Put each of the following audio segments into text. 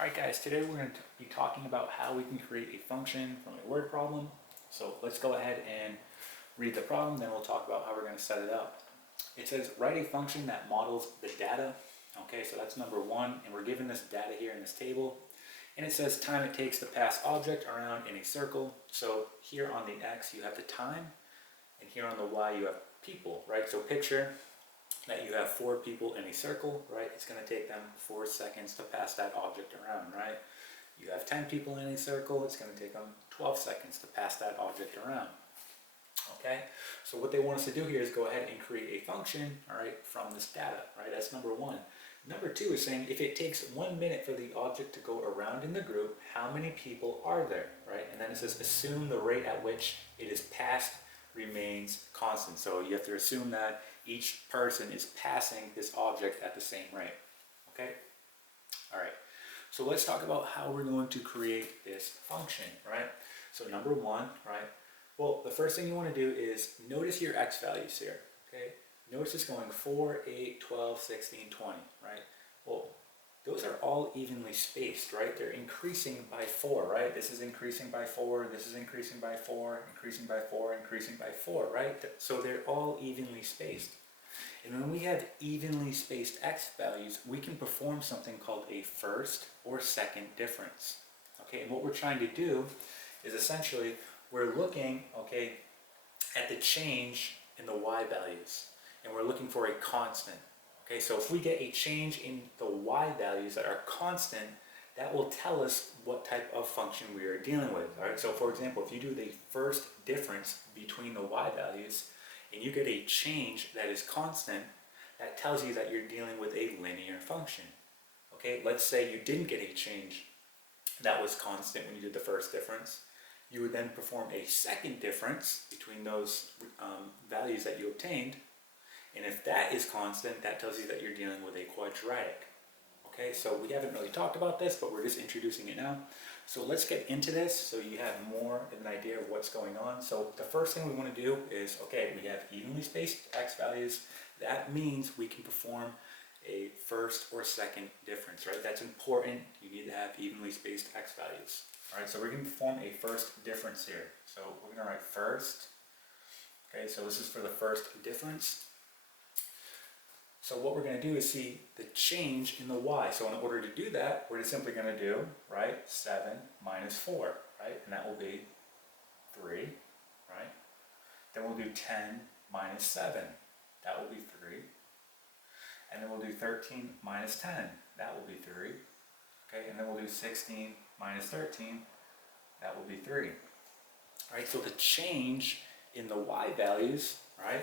Alright guys, today we're going to be talking about how we can create a function from a word problem. So let's go ahead and read the problem, then we'll talk about how we're going to set it up. It says write a function that models the data. Okay, so that's number one, and we're given this data here in this table. And it says time it takes to pass object around in a circle. So here on the x you have the time, and here on the y you have people, right? So picture that you have 4 people in a circle, right? It's going to take them 4 seconds to pass that object around, right? You have 10 people in a circle, it's going to take them 12 seconds to pass that object around. Okay, so what they want us to do here is go ahead and create a function, all right, from this data, right? That's number one. Number two is saying if it takes 1 minute for the object to go around in the group, how many people are there, right? And then it says assume the rate at which it is passed remains constant. So you have to assume that each person is passing this object at the same rate. Okay? All right. So let's talk about how we're going to create this function, right? So number one, right? Well, the first thing you want to do is notice your x values here, okay? Notice it's going 4, 8, 12, 16, 20, right? Well, those are all evenly spaced, right? They're increasing by 4, right? This is increasing by 4, this is increasing by 4, increasing by 4, increasing by 4, right? So they're all evenly spaced. And when we have evenly spaced x values, we can perform something called a first or second difference. Okay, and what we're trying to do is essentially we're looking, okay, at the change in the y values, and we're looking for a constant. Okay, so if we get a change in the y values that are constant, that will tell us what type of function we are dealing with. All right, so for example, if you do the first difference between the y values and you get a change that is constant, that tells you that you're dealing with a linear function. Okay, let's say you didn't get a change that was constant when you did the first difference. You would then perform a second difference between those values that you obtained. And if that is constant, that tells you that you're dealing with a quadratic. Okay, so we haven't really talked about this, but we're just introducing it now. So let's get into this so you have more of an idea of what's going on. So the first thing we want to do is, okay, we have evenly spaced x values. That means we can perform a first or second difference, right? That's important. You need to have evenly spaced x values. All right, so we're going to perform a first difference here. So we're going to write first. Okay, so this is for the first difference. So what we're going to do is see the change in the y. So in order to do that, we're just simply going to do, right, 7 minus 4, right? And that will be 3, right? Then we'll do 10 minus 7. That will be 3. And then we'll do 13 minus 10. That will be 3. Okay, and then we'll do 16 minus 13. That will be 3. All right, so the change in the y values, right?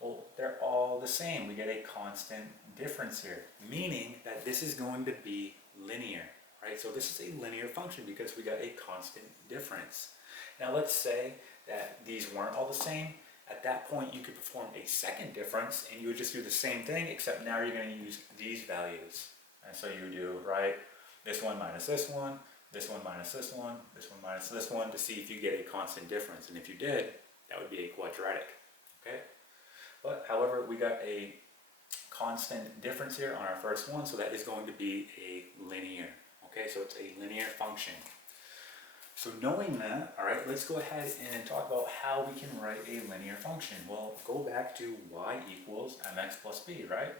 Well, they're all the same. We get a constant difference here, meaning that this is going to be linear, right? So this is a linear function because we got a constant difference. Now let's say that these weren't all the same. At that point, you could perform a second difference, and you would just do the same thing, except now you're going to use these values. And so you do, right, this one minus this one, this one minus this one, this one minus this one, to see if you get a constant difference. And if you did, that would be a quadratic, okay? But however, we got a constant difference here on our first one, so that is going to be a linear. Okay, so it's a linear function. So knowing that, all right, let's go ahead and talk about how we can write a linear function. Well, go back to y equals mx plus b, right?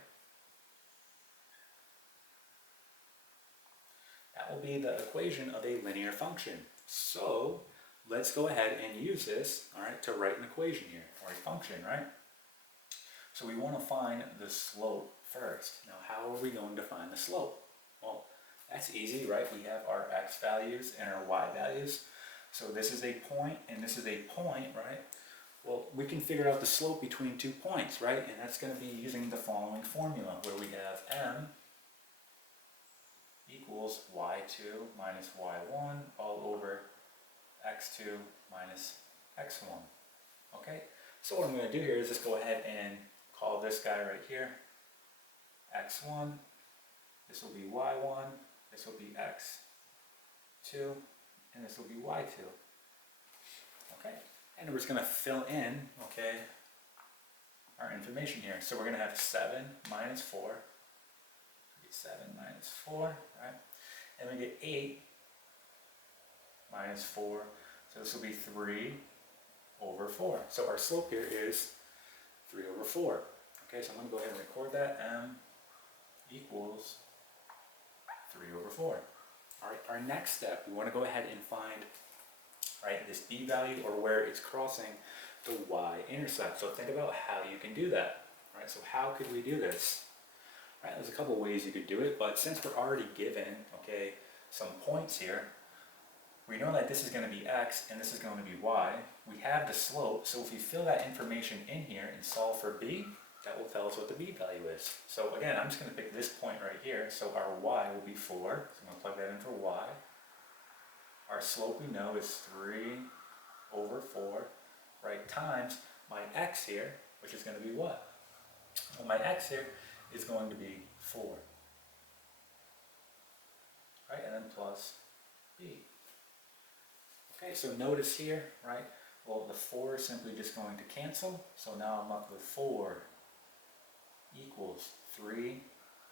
That will be the equation of a linear function. So let's go ahead and use this, all right, to write an equation here, or a function, right? So we want to find the slope first. Now, how are we going to find the slope? Well, that's easy, right? We have our x values and our y values. So this is a point and this is a point, right? Well, we can figure out the slope between 2 points, right? And that's going to be using the following formula, where we have m equals y2 minus y1 all over x2 minus x1. Okay? So what I'm going to do here is just go ahead and call this guy right here x1, this will be y1, this will be x2, and this will be y2. Okay, and we're just going to fill in, okay, our information here. So we're going to have 7 minus 4, 7 minus 4, right? And we get get 8 minus 4. So this will be 3 over 4. So our slope here is 3 over 4. Okay, so I'm going to go ahead and record that. M equals 3 over 4. All right, our next step, we want to go ahead and find, right, this b value, or where it's crossing the y-intercept. So think about how you can do that. Right, so how could we do this? Right, there's a couple ways you could do it, but since we're already given, okay, some points here, we know that this is going to be x and this is going to be y. We have the slope, so if we fill that information in here and solve for b, that will tell us what the b value is. So again, I'm just going to pick this point right here, so our y will be 4, so I'm going to plug that in for y. Our slope we know is 3 over 4, right, times my x here, which is going to be what? Well, my x here is going to be 4, right, and then plus b. Okay, so notice here, right, well, the 4 is simply just going to cancel, so now I'm left with 4 equals 3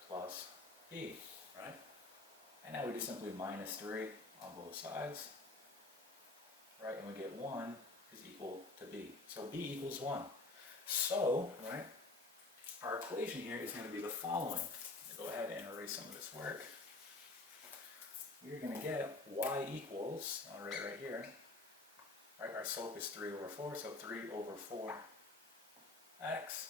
plus b, right? And now we just simply minus 3 on both sides, right, and we get 1 is equal to b. So b equals 1. So, right, our equation here is going to be the following. Go ahead and erase some of this work. We're going to get y equals, I'll write it right here, right, our slope is 3 over 4, so 3 over 4 x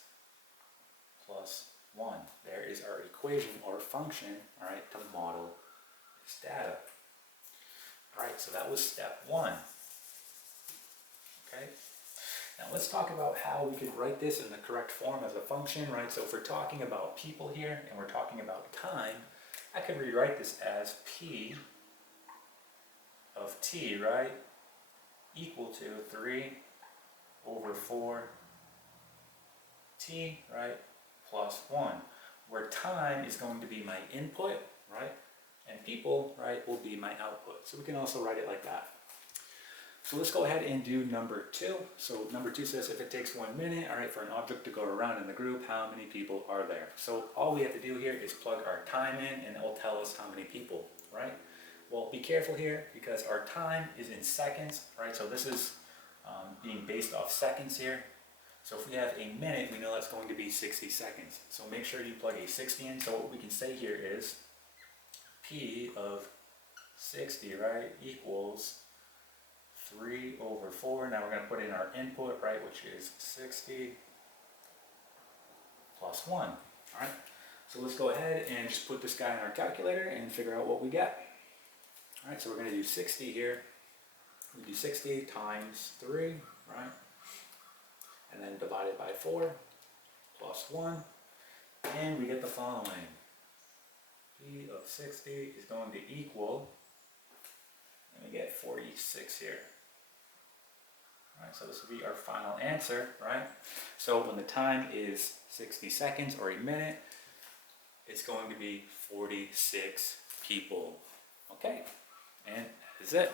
plus 1. There is our equation or function, all right, to model this data. All right, so that was step 1. Okay, now let's talk about how we could write this in the correct form as a function, right? So if we're talking about people here and we're talking about time, I could rewrite this as p of t, right, equal to 3 over 4 t, right, plus 1, where time is going to be my input, right, and people, right, will be my output. So we can also write it like that. So let's go ahead and do number 2. So number 2 says if it takes 1 minute, all right, for an object to go around in the group, how many people are there? So all we have to do here is plug our time in and it will tell us how many people, right? Well, be careful here because our time is in seconds, right? So this is being based off seconds here. So if we have a minute, we know that's going to be 60 seconds. So make sure you plug a 60 in. So what we can say here is p of 60, right, equals 3 over 4. Now we're going to put in our input, right, which is 60 plus 1. All right, so let's go ahead and just put this guy in our calculator and figure out what we get. All right, so we're going to do 60 here. We do 60 times 3, right, and then divided by 4 plus 1, and we get the following. P of 60 is going to equal, and we get 46 here. Right, so this will be our final answer, right? So when the time is 60 seconds or a minute, it's going to be 46 people. Okay, and that is it.